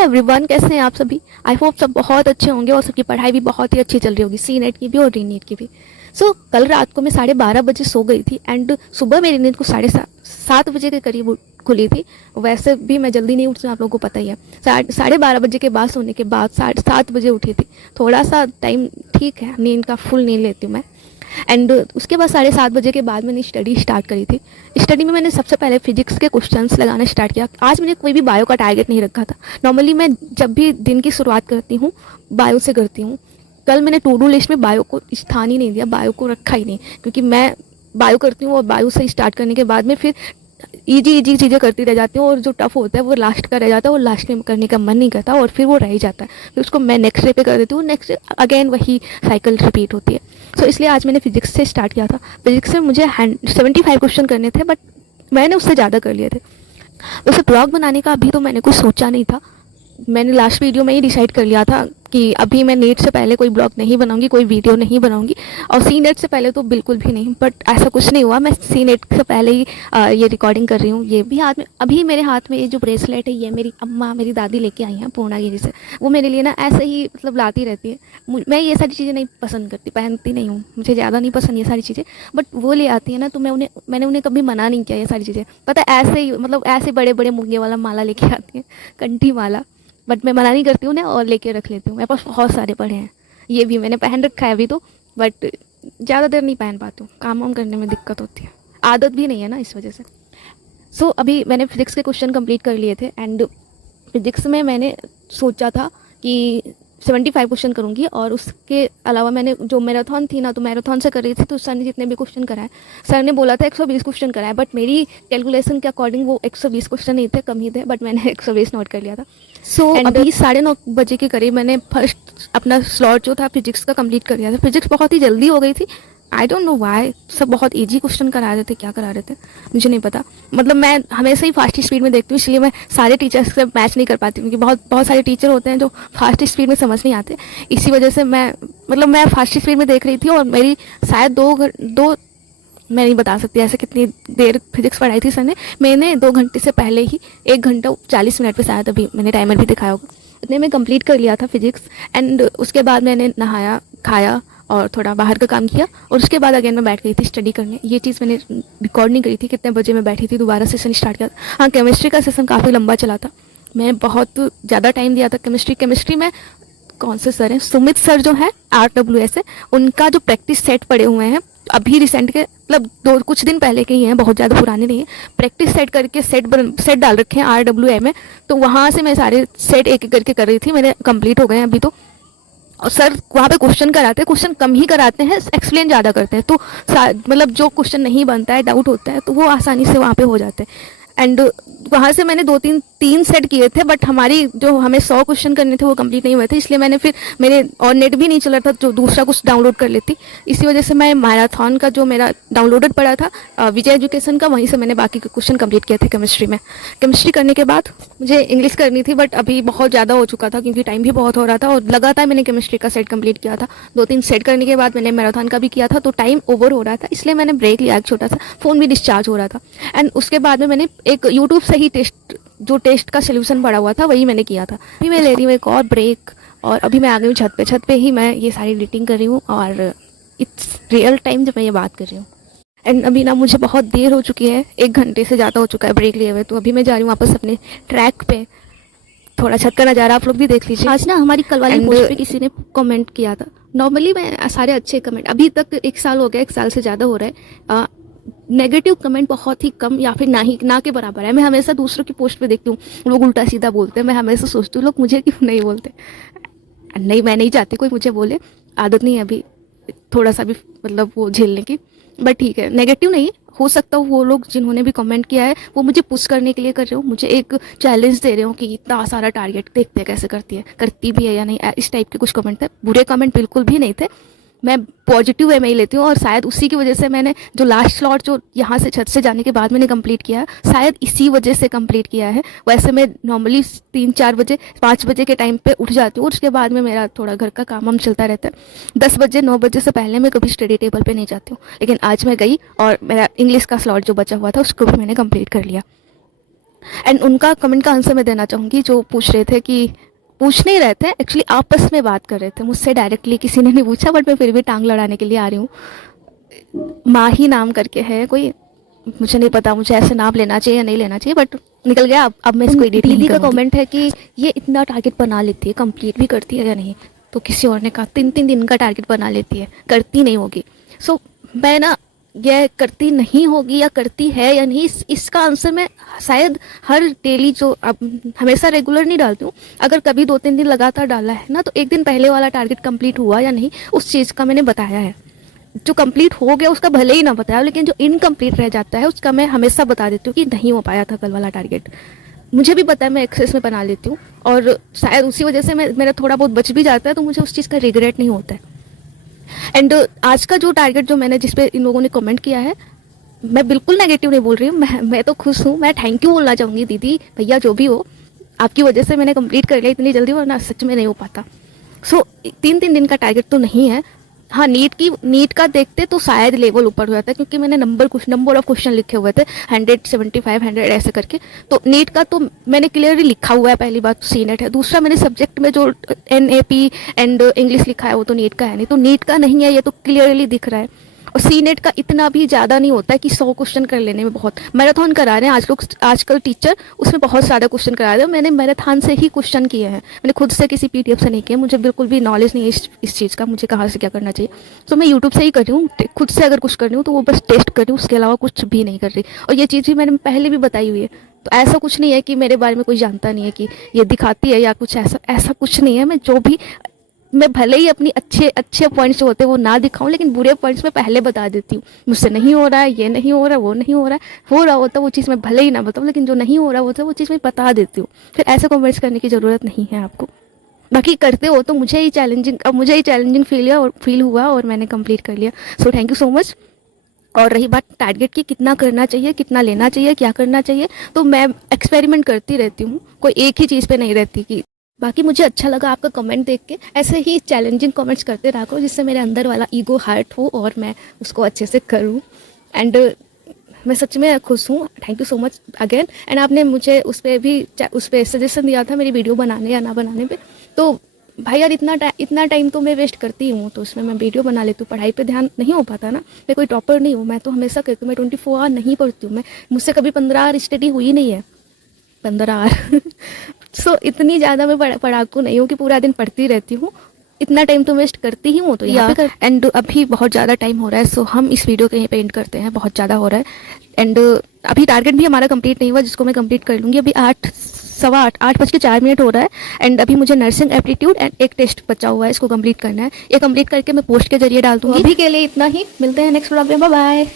Hi everyone, कैसे हैं आप सभी। आई होप सब बहुत अच्छे होंगे और सबकी पढ़ाई भी बहुत ही अच्छी चल रही होगी, सी नेट की भी और री नेट की भी। कल रात को मैं 12:30 बजे सो गई थी एंड सुबह मेरी नींद को 7:30 के करीब खुली थी। वैसे भी मैं जल्दी नहीं उठती हूँ, आप लोगों को पता ही है। 12:30 बजे के बाद सोने के बाद 7:30 बजे उठी थी। थोड़ा सा टाइम ठीक है, नींद का फुल नींद लेती हूँ मैं। एंड उसके बाद 7:30 बजे के बाद मैंने स्टडी स्टार्ट करी थी। स्टडी में मैंने सबसे पहले फिजिक्स के क्वेश्चंस लगाना स्टार्ट किया। आज मैंने कोई भी बायो का टारगेट नहीं रखा था। नॉर्मली मैं जब भी दिन की शुरुआत करती हूँ बायो से करती हूँ। कल मैंने टू डू लिस्ट में बायो को स्थान ही नहीं दिया, बायो को रखा ही नहीं, क्योंकि मैं बायो करती हूँ और बायो से स्टार्ट करने के बाद में फिर इजी चीज़ें करती रह जाती हूँ और जो टफ होता है वो लास्ट का रह जाता है और लास्ट में करने का मन नहीं करता और फिर वो रह ही जाता है। फिर उसको मैं नेक्स्ट डे पे कर देती हूँ, नेक्स्ट अगेन वही साइकिल रिपीट होती है। इसलिए आज मैंने फिजिक्स से स्टार्ट किया था। फिजिक्स से मुझे 75 क्वेश्चन करने थे, बट मैंने उससे ज़्यादा कर लिए थे। वैसे ब्लॉग बनाने का अभी तो मैंने कुछ सोचा नहीं था। मैंने लास्ट वीडियो में ही डिसाइड कर लिया था कि अभी मैं नेट से पहले कोई ब्लॉग नहीं बनाऊंगी, कोई वीडियो नहीं बनाऊंगी, और सी नेट से पहले तो बिल्कुल भी नहीं। बट ऐसा कुछ नहीं हुआ, मैं सी नेट से पहले ही ये रिकॉर्डिंग कर रही हूँ। ये भी हाथ में, अभी मेरे हाथ में ये जो ब्रेसलेट है, ये मेरी अम्मा मेरी दादी लेके आई हैं पूर्णागिरी से। वो मेरे लिए ना ऐसे ही मतलब लाती रहती है। मैं ये सारी चीज़ें नहीं पसंद करती, पहनती नहीं हूँ, मुझे ज़्यादा नहीं पसंद ये सारी चीज़ें। बट वो ले आती है ना, तो मैंने उन्हें कभी मना नहीं किया ये सारी चीज़ें। पता है, ऐसे ही मतलब ऐसे बड़े बड़े मुंगे वाला माला लेके आती है, कंठी माला। बट मैं मना नहीं करती हूँ ना, और लेके रख लेती हूँ। मेरे पास बहुत सारे पड़े हैं, ये भी मैंने पहन रखा है अभी तो, बट ज़्यादा देर नहीं पहन पाती हूँ, काम वाम करने में दिक्कत होती है, आदत भी नहीं है ना इस वजह से। अभी मैंने फिजिक्स के क्वेश्चन कंप्लीट कर लिए थे एंड फिजिक्स में मैंने सोचा था कि 75 क्वेश्चन करूँगी, और उसके अलावा मैंने जो मैराथन थी ना, तो मैराथन से कर रही थी, तो सर ने जितने भी क्वेश्चन कराए, सर ने बोला था 120 क्वेश्चन कराए, बट मेरी कैलकुलेशन के अकॉर्डिंग वो 120 क्वेश्चन नहीं थे, कम ही थे, बट मैंने 120 नोट कर लिया था। अभी 9:30 बजे के करीब मैंने फर्स्ट अपना स्लॉट जो था फिजिक्स का कंप्लीट कर लिया था। फिजिक्स बहुत ही जल्दी हो गई थी, आई डोंट नो वाई। सब बहुत इजी क्वेश्चन करा रहे थे, क्या करा रहे थे मुझे नहीं पता। मतलब मैं हमेशा ही फास्ट स्पीड में देखती हूँ, इसलिए मैं सारे टीचर्स से मैच नहीं कर पाती, क्योंकि बहुत सारे टीचर होते हैं जो फास्ट स्पीड में समझ नहीं आते। इसी वजह से मैं फास्ट स्पीड में देख रही थी, और मेरी शायद दो मैं नहीं बता सकती ऐसे कितनी देर फिजिक्स पढ़ाई थी सर ने। मैंने 2 घंटे से पहले ही 1 घंटा 40 मिनट पे शायद, अभी मैंने टाइमर भी दिखाया होगा, इतने में कंप्लीट कर लिया था फिजिक्स। एंड उसके बाद मैंने नहाया, खाया और थोड़ा बाहर का काम किया, और उसके बाद अगेन मैं बैठ गई थी स्टडी करने। ये चीज़ मैंने रिकॉर्ड नहीं करी थी कितने बजे मैं बैठी थी, दोबारा सेशन स्टार्ट किया था। हाँ, केमिस्ट्री का सेशन काफ़ी लंबा चला था, मैं बहुत ज़्यादा टाइम दिया था केमिस्ट्री में। कौन से सर हैं, सुमित सर जो है RWS है, उनका जो प्रैक्टिस सेट पड़े हुए हैं अभी रिसेंट के, मतलब कुछ दिन पहले के ही हैं, बहुत ज़्यादा पुराने नहीं है। प्रैक्टिस सेट करके सेट डाल रखे हैं RWA में, तो वहाँ से मैं सारे सेट एक एक करके कर रही थी, मेरे कंप्लीट हो गए हैं अभी तो। और सर वहाँ पे क्वेश्चन कराते हैं, क्वेश्चन कम ही कराते हैं, एक्सप्लेन ज़्यादा करते हैं, तो मतलब जो क्वेश्चन नहीं बनता है, डाउट होता है, तो वो आसानी से वहाँ पे हो जाते हैं। एंड वहाँ से मैंने 2-3 सेट किए थे, बट हमारी जो हमें 100 क्वेश्चन करने थे वो कंप्लीट नहीं हुए थे, इसलिए मैंने फिर मेरे और नेट भी नहीं चल रहा था, जो दूसरा कुछ डाउनलोड कर लेती। इसी वजह से मैं मैराथन का जो मेरा डाउनलोडेड पड़ा था विजय एजुकेशन का, वहीं से मैंने बाकी के क्वेश्चन कंप्लीट किए थे केमिस्ट्री में। केमिस्ट्री करने के बाद मुझे इंग्लिश करनी थी, बट अभी बहुत ज़्यादा हो चुका था क्योंकि टाइम भी बहुत हो रहा था, और लगातार मैंने केमिस्ट्री का सेट कंप्लीट किया था। 2-3 सेट करने के बाद मैंने मैराथन का भी किया था, तो टाइम ओवर हो रहा था, इसलिए मैंने ब्रेक लिया एक छोटा सा, फ़ोन भी डिस्चार्ज हो रहा था। एंड उसके बाद में मैंने एक यूट्यूब से ही टेस्ट का सोल्यूशन पड़ा हुआ था, वही मैंने किया था। अभी मैं ले रही हूँ एक और ब्रेक, और अभी मैं आ गई हूँ छत पे ही मैं ये सारी एडिटिंग कर रही हूँ, और इट्स रियल टाइम जब मैं ये बात कर रही हूँ। एंड अभी ना मुझे बहुत देर हो चुकी है, 1 घंटे से ज़्यादा हो चुका है ब्रेक लिए हुए, तो अभी मैं जा रही हूँ वापस अपने ट्रैक पे। थोड़ा छत का नज़ारा आप लोग भी देख लीजिए। आज ना हमारी कल वाली पोस्ट पे किसी ने कमेंट किया था। नॉर्मली मैं सारे अच्छे कमेंट, अभी तक 1 साल हो गया, 1 साल से ज़्यादा हो रहा है, नेगेटिव कमेंट बहुत ही कम या फिर ना के बराबर है। मैं हमेशा दूसरों की पोस्ट पे देखती हूँ लोग उल्टा सीधा बोलते हैं, मैं हमेशा सोचती हूँ लोग मुझे क्यों नहीं बोलते। नहीं, मैं नहीं चाहती कोई मुझे बोले, आदत नहीं है अभी थोड़ा सा भी मतलब वो झेलने की, बट ठीक है, नेगेटिव नहीं हो सकता। वो लोग जिन्होंने भी कमेंट किया है वो मुझे पुश करने के लिए कर रहे हो, मुझे एक चैलेंज दे रहे हो कि इतना सारा टारगेट देखते हैं कैसे करती भी है या नहीं, इस टाइप के कुछ कमेंट थे। बुरे कमेंट बिल्कुल भी नहीं थे, मैं पॉजिटिव वे में ही लेती हूँ, और शायद उसी की वजह से मैंने जो लास्ट स्लॉट जो यहाँ से छत से जाने के बाद मैंने कंप्लीट किया, शायद इसी वजह से कंप्लीट किया है। वैसे मैं नॉर्मली 3-4 बजे 5 बजे के टाइम पे उठ जाती हूँ, उसके बाद में मेरा थोड़ा घर का काम चलता रहता है। 10 बजे 9 बजे से पहले मैं कभी स्टडी टेबल पे नहीं जाती हूँ, लेकिन आज मैं गई और मेरा इंग्लिश का स्लॉट जो बचा हुआ था उसको भी मैंने कंप्लीट कर लिया। एंड उनका कमेंट का आंसर मैं देना चाहूँगी, जो पूछ रहे थे कि पूछ नहीं रहे थे, एक्चुअली आपस में बात कर रहे थे, मुझसे डायरेक्टली किसी ने नहीं पूछा, बट मैं फिर भी टांग लड़ाने के लिए आ रही हूँ। माही नाम करके है कोई, मुझे नहीं पता मुझे ऐसे नाम लेना चाहिए या नहीं लेना चाहिए, बट निकल गया। अब मैं इसको एडिट नहीं करूँगी। दीदी का कमेंट है कि ये इतना टारगेट बना लेती है, कंप्लीट भी करती है या नहीं। तो किसी और ने कहा 3-3 दिन का टारगेट बना लेती है, करती नहीं होगी। सो मैं ना, यह करती नहीं होगी या करती है या नहीं, इसका आंसर मैं शायद हर डेली, जो अब हमेशा रेगुलर नहीं डालती हूँ, अगर कभी 2-3 दिन लगातार डाला है ना, तो एक दिन पहले वाला टारगेट कंप्लीट हुआ या नहीं, उस चीज़ का मैंने बताया है। जो कंप्लीट हो गया उसका भले ही ना बताया, लेकिन जो इनकम्प्लीट रह जाता है उसका मैं हमेशा बता देती हूँ कि नहीं हो पाया था कल वाला टारगेट। मुझे भी पता है मैं एक्सेस में बना लेती हूँ, और शायद उसी वजह से मेरा थोड़ा बहुत बच भी जाता है, तो मुझे उस चीज़ का रिग्रेट नहीं होता है। एंड आज का जो टारगेट जो मैंने, जिस पे इन लोगों ने कमेंट किया है, मैं बिल्कुल नेगेटिव नहीं बोल रही हूँ, मैं तो खुश हूँ। मैं थैंक यू बोलना चाहूँगी दीदी भैया जो भी हो, आपकी वजह से मैंने कंप्लीट कर लिया इतनी जल्दी, वरना सच में नहीं हो पाता। सो 3-3 दिन का टारगेट तो नहीं है। हाँ, नीट का देखते तो शायद लेवल ऊपर हो जाता है, क्योंकि मैंने नंबर ऑफ क्वेश्चन लिखे हुए थे 175 100 ऐसे करके। तो नीट का तो मैंने क्लियरली लिखा हुआ है, पहली बात सी नेट है। दूसरा, मैंने सब्जेक्ट में जो NAP एंड इंग्लिश लिखा है वो तो नीट का है नहीं, तो नीट का नहीं है, ये तो क्लियरली दिख रहा है। और सी नेट का इतना भी ज़्यादा नहीं होता है कि 100 क्वेश्चन कर लेने में, बहुत मैराथन करा रहे हैं आजकल टीचर, उसमें बहुत ज़्यादा क्वेश्चन करा रहे हैं। मैंने मैराथन से ही क्वेश्चन किए हैं, मैंने खुद से किसी PDF से नहीं किए, मुझे बिल्कुल भी नॉलेज नहीं है इस चीज़ का, मुझे कहाँ से क्या करना चाहिए। तो मैं यूट्यूब से ही कर रही हूँ, खुद से अगर कुछ कर रही हूँ तो वो बस टेस्ट कर रही हूँ, उसके अलावा कुछ भी नहीं कर रही। और ये चीज़ भी मैंने पहले भी बताई हुई है, तो ऐसा कुछ नहीं है कि मेरे बारे में कोई जानता नहीं है कि ये दिखाती है या कुछ, ऐसा कुछ नहीं है। मैं भले ही अपनी अच्छे पॉइंट्स जो होते हैं वो ना दिखाऊं, लेकिन बुरे पॉइंट्स मैं पहले बता देती हूँ। मुझसे नहीं हो रहा है, ये नहीं हो रहा है, वो नहीं हो रहा है, हो रहा होता वो चीज़ मैं भले ही ना बताऊँ, लेकिन जो नहीं हो रहा होता वो चीज़ मैं बता देती हूँ। फिर ऐसे कमेंट्स करने की ज़रूरत नहीं है आपको। बाकी करते हो तो मुझे ही चैलेंजिंग फील हुआ और मैंने कंप्लीट कर लिया। So thank you so much. और रही बात टारगेट की, कितना करना चाहिए, कितना लेना चाहिए, क्या करना चाहिए, तो मैं एक्सपेरिमेंट करती रहती हूँ, कोई एक ही चीज़ पे नहीं रहती कि। बाकी मुझे अच्छा लगा आपका कमेंट देख के, ऐसे ही चैलेंजिंग कमेंट्स करते रहा करो, जिससे मेरे अंदर वाला ईगो हर्ट हो और मैं उसको अच्छे से करूँ। एंड मैं सच में खुश हूँ, thank you so much again. And आपने मुझे उस पर सजेशन दिया था मेरी वीडियो बनाने या ना बनाने पे, तो भाई यार इतना टाइम तो मैं वेस्ट करती हूँ, तो उसमें मैं वीडियो बना लेती हूँ, पढ़ाई पे ध्यान नहीं हो पाता ना। मैं कोई टॉपर नहीं हूँ, मैं तो हमेशा कहती हूँ मैं 24 आवर नहीं पढ़ती हूँ, मुझसे कभी 15 आवर स्टडी हुई नहीं है, 15 आवर। सो इतनी ज़्यादा मैं पढ़ाकू नहीं हूँ कि पूरा दिन पढ़ती रहती हूँ, इतना टाइम तो वेस्ट करती ही हूँ। तो यहाँ पे एंड अभी बहुत ज़्यादा टाइम हो रहा है, सो हम इस वीडियो को यहीं पे एंड करते हैं, बहुत ज़्यादा हो रहा है। एंड अभी टारगेट भी हमारा कंप्लीट नहीं हुआ, जिसको मैं कंप्लीट कर लूँगी। अभी 8:15 हो रहा है। एंड अभी मुझे नर्सिंग एप्टीट्यूड एंड एक टेस्ट बचा हुआ है, इसको कंप्लीट करना है। ये कंप्लीट करके मैं पोस्ट के जरिए डाल दूँगी। अभी के लिए इतना ही, मिलते हैं नेक्स्ट व्लॉग में, बाय बाय।